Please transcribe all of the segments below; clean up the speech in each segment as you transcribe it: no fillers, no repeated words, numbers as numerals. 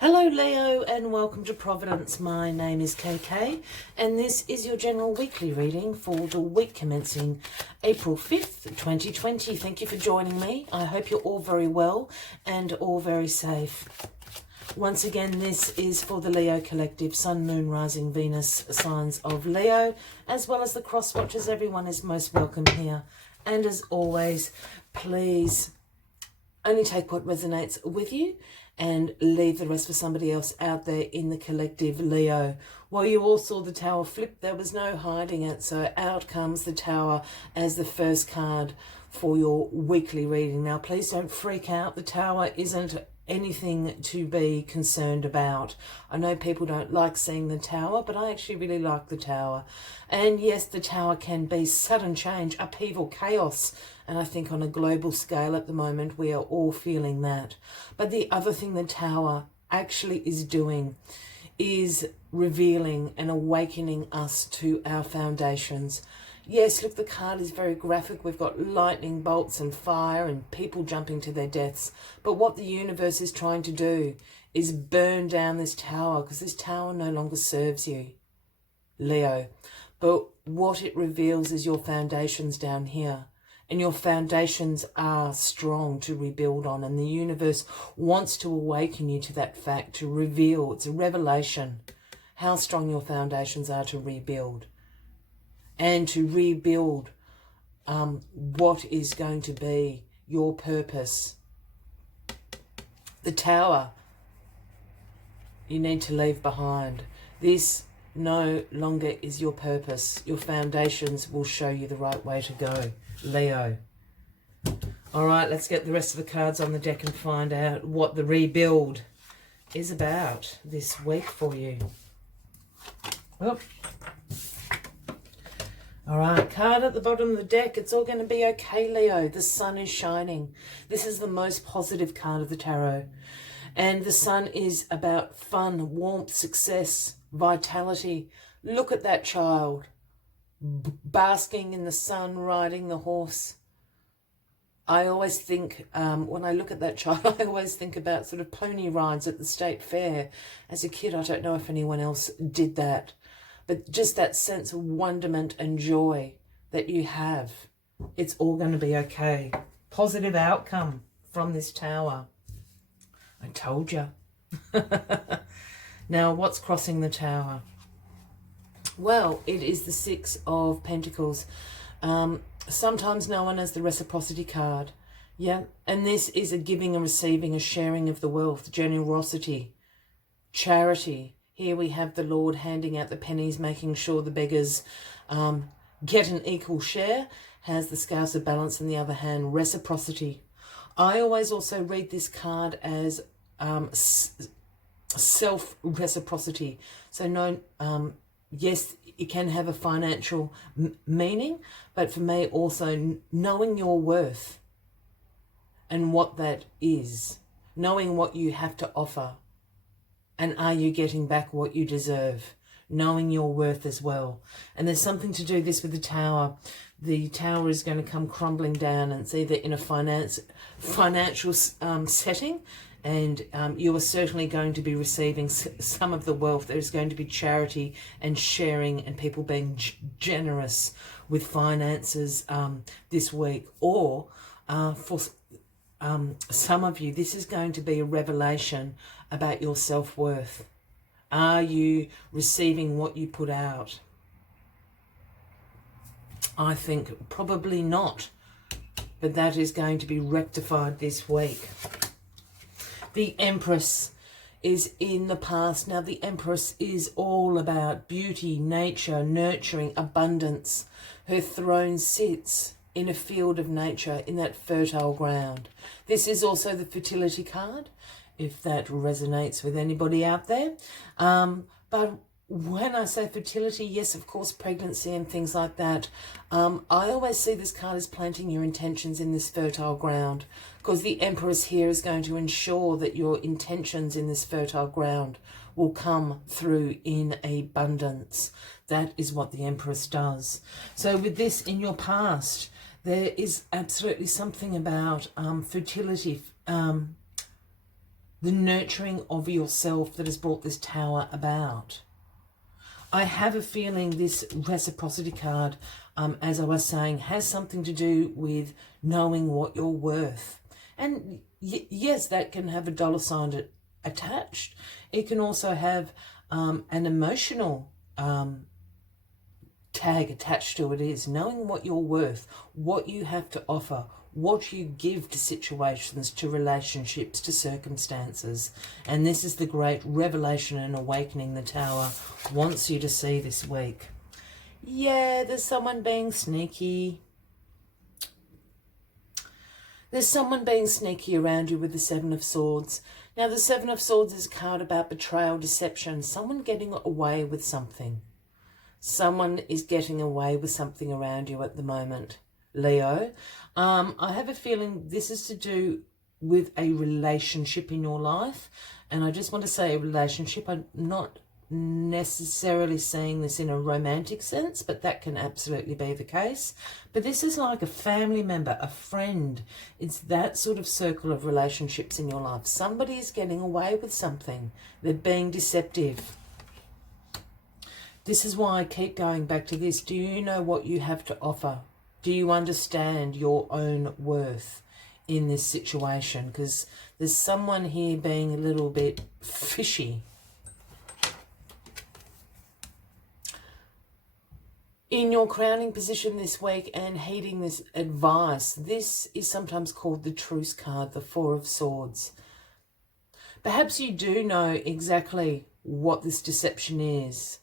Hello Leo and welcome to Providence. My name is KK and this is your general weekly reading for the week commencing April 5th, 2020. Thank you for joining me. I hope you're all very well and all very safe. Once again, this is for the Leo Collective, Sun, Moon, Rising, Venus, signs of Leo, as well as the cross watchers. Everyone is most welcome here. And as always, please only take what resonates with you and leave the rest for somebody else out there in the collective, Leo. Well, you all saw the Tower flip. There was no hiding it. So out comes the Tower as the first card for your weekly reading. Now, please don't freak out. The Tower isn't anything to be concerned about. I know people don't like seeing the Tower, but I actually really like the Tower. And yes, the Tower can be sudden change, upheaval, chaos. And I think on a global scale at the moment, we are all feeling that. But the other thing the Tower actually is doing is revealing and awakening us to our foundations. Yes, look, the card is very graphic. We've got lightning bolts and fire and people jumping to their deaths. But what the universe is trying to do is burn down this tower, because this tower no longer serves you, Leo. But what it reveals is your foundations down here. And your foundations are strong to rebuild on. And the universe wants to awaken you to that fact, to reveal. It's a revelation how strong your foundations are to rebuild. And to rebuild what is going to be your purpose. The Tower you need to leave behind. This no longer is your purpose. Your foundations will show you the right way to go, Leo. All right, let's get the rest of the cards on the deck and find out what the rebuild is about this week for you. Well, all right, card at the bottom of the deck. It's all going to be okay, Leo. The sun is shining. This is the most positive card of the tarot. And the sun is about fun, warmth, success, vitality. Look at that child basking in the sun, riding the horse. I always think, when I look at that child, I always think about sort of pony rides at the state fair. As a kid, I don't know if anyone else did that. But just that sense of wonderment and joy that you have. It's all going to be okay. Positive outcome from this tower. I told you. Now, what's crossing the tower? Well, it is the Six of Pentacles. Sometimes known as the reciprocity card. Yeah, and this is a giving and receiving, a sharing of the wealth, generosity, charity. Here we have the Lord handing out the pennies, making sure the beggars get an equal share. Has the scales of balance in the other hand, reciprocity. I always also read this card as self-reciprocity. So no, yes, it can have a financial meaning, but for me also knowing your worth and what that is, knowing what you have to offer. And are you getting back what you deserve? Knowing your worth as well. And there's something to do this with the tower. The tower is going to come crumbling down, and it's either in a financial setting, and you are certainly going to be receiving some of the wealth. There's going to be charity and sharing and people being generous with finances this week. Or for some of you, this is going to be a revelation about your self-worth. Are you receiving what you put out? I think probably not, but that is going to be rectified this week. The Empress is in the past. Now, the Empress is all about beauty, nature, nurturing, abundance. Her throne sits in a field of nature, in that fertile ground. This is also the fertility card, if that resonates with anybody out there. But when I say fertility, yes, of course, pregnancy and things like that. I always see this card as planting your intentions in this fertile ground, because the Empress here is going to ensure that your intentions in this fertile ground will come through in abundance. That is what the Empress does. So with this in your past, there is absolutely something about fertility, the nurturing of yourself that has brought this Tower about. I have a feeling this reciprocity card, as I was saying, has something to do with knowing what you're worth. And yes, that can have a dollar sign attached. It can also have an emotional tag attached to it, is knowing what you're worth, what you have to offer, what you give to situations, to relationships, to circumstances. And this is the great revelation and awakening the Tower wants you to see this week. Yeah, there's someone being sneaky. There's someone being sneaky around you with the Seven of Swords. Now, the Seven of Swords is a card about betrayal, deception, someone getting away with something. Someone is getting away with something around you at the moment, Leo. I have a feeling this is to do with a relationship in your life. And I just want to say a relationship. I'm not necessarily seeing this in a romantic sense, but that can absolutely be the case. But this is like a family member, a friend. It's that sort of circle of relationships in your life. Somebody is getting away with something. They're being deceptive. This is why I keep going back to this. Do you know what you have to offer? Do you understand your own worth in this situation? Because there's someone here being a little bit fishy. In your crowning position this week and heeding this advice, this is sometimes called the Truce card, the Four of Swords. Perhaps you do know exactly what this deception is.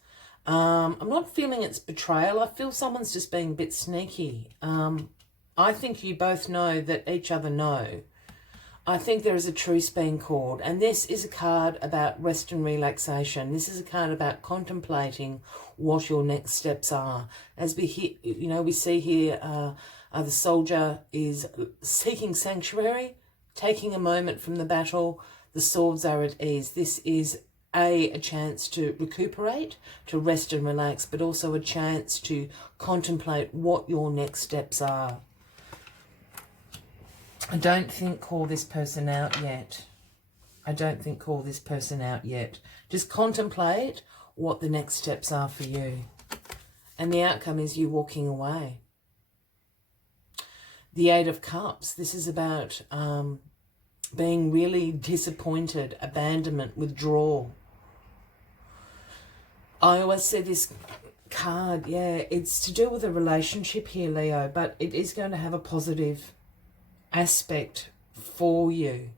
I'm not feeling it's betrayal. I feel someone's just being a bit sneaky. I think you both know that each other know. I think there is a truce being called. And this is a card about rest and relaxation. This is a card about contemplating what your next steps are. As we see here, the soldier is seeking sanctuary, taking a moment from the battle. The swords are at ease. This is a chance to recuperate, to rest and relax, but also a chance to contemplate what your next steps are. I don't think call this person out yet. I don't think call this person out yet. Just contemplate what the next steps are for you. And the outcome is you walking away. The Eight of Cups. This is about being really disappointed, abandonment, withdrawal. I always say this card, yeah, it's to do with a relationship here, Leo, but it is going to have a positive aspect for you.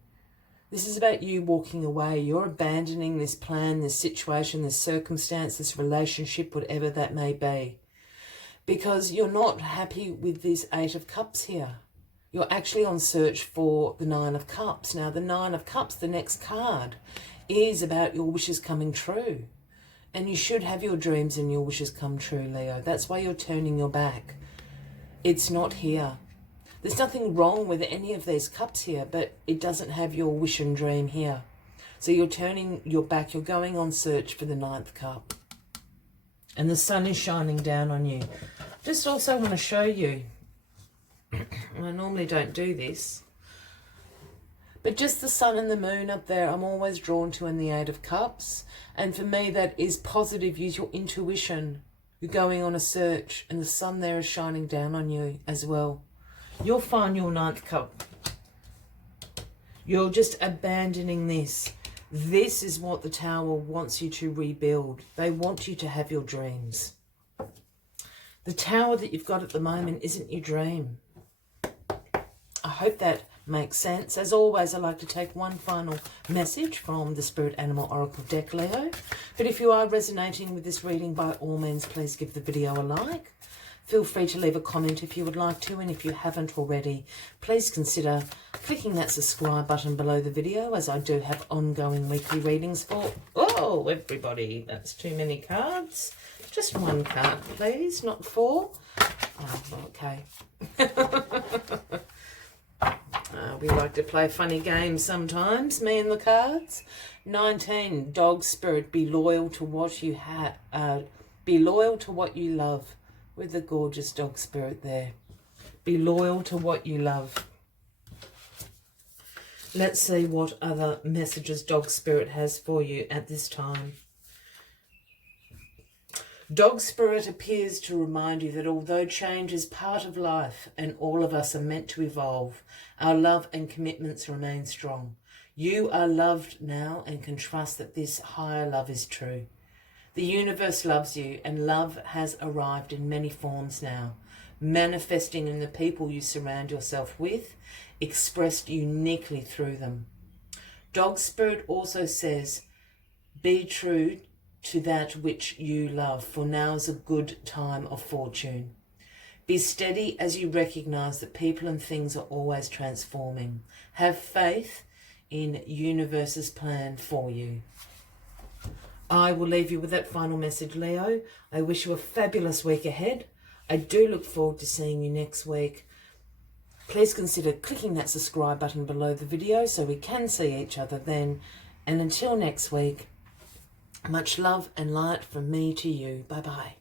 This is about you walking away. You're abandoning this plan, this situation, this circumstance, this relationship, whatever that may be, because you're not happy with this Eight of Cups here. You're actually on search for the Nine of Cups. Now, the Nine of Cups, the next card, is about your wishes coming true. And you should have your dreams and your wishes come true, Leo. That's why you're turning your back. It's not here. There's nothing wrong with any of these cups here, but it doesn't have your wish and dream here. So you're turning your back. You're going on search for the Ninth Cup. And the sun is shining down on you. Just also want to show you, I normally don't do this, but just the sun and the moon up there, I'm always drawn to in the Eight of Cups. And for me, that is positive. Use your intuition. You're going on a search, and the sun there is shining down on you as well. You'll find your Ninth Cup. You're just abandoning this. This is what the Tower wants you to rebuild. They want you to have your dreams. The Tower that you've got at the moment isn't your dream. I hope that makes sense. As always, I like to take one final message from the Spirit Animal Oracle deck, Leo. But if you are resonating with this reading, by all means, please give the video a like. Feel free to leave a comment if you would like to, and if you haven't already, please consider clicking that subscribe button below the video, as I do have ongoing weekly readings for... Oh, everybody, that's too many cards. Just one card, please, not four. Oh, okay. We like to play funny games sometimes, me and the cards. 19, dog spirit, be loyal to what you have. Be loyal to what you love. With the gorgeous dog spirit there. Be loyal to what you love. Let's see what other messages Dog Spirit has for you at this time. Dog Spirit appears to remind you that although change is part of life and all of us are meant to evolve, our love and commitments remain strong. You are loved now and can trust that this higher love is true. The universe loves you, and love has arrived in many forms now, manifesting in the people you surround yourself with, expressed uniquely through them. Dog Spirit also says, be true to that which you love, for now is a good time of fortune. Be steady as you recognize that people and things are always transforming. Have faith in universe's plan for you. I will leave you with that final message, Leo. I wish you a fabulous week ahead. I do look forward to seeing you next week. Please consider clicking that subscribe button below the video so we can see each other then. And until next week, much love and light from me to you. Bye-bye.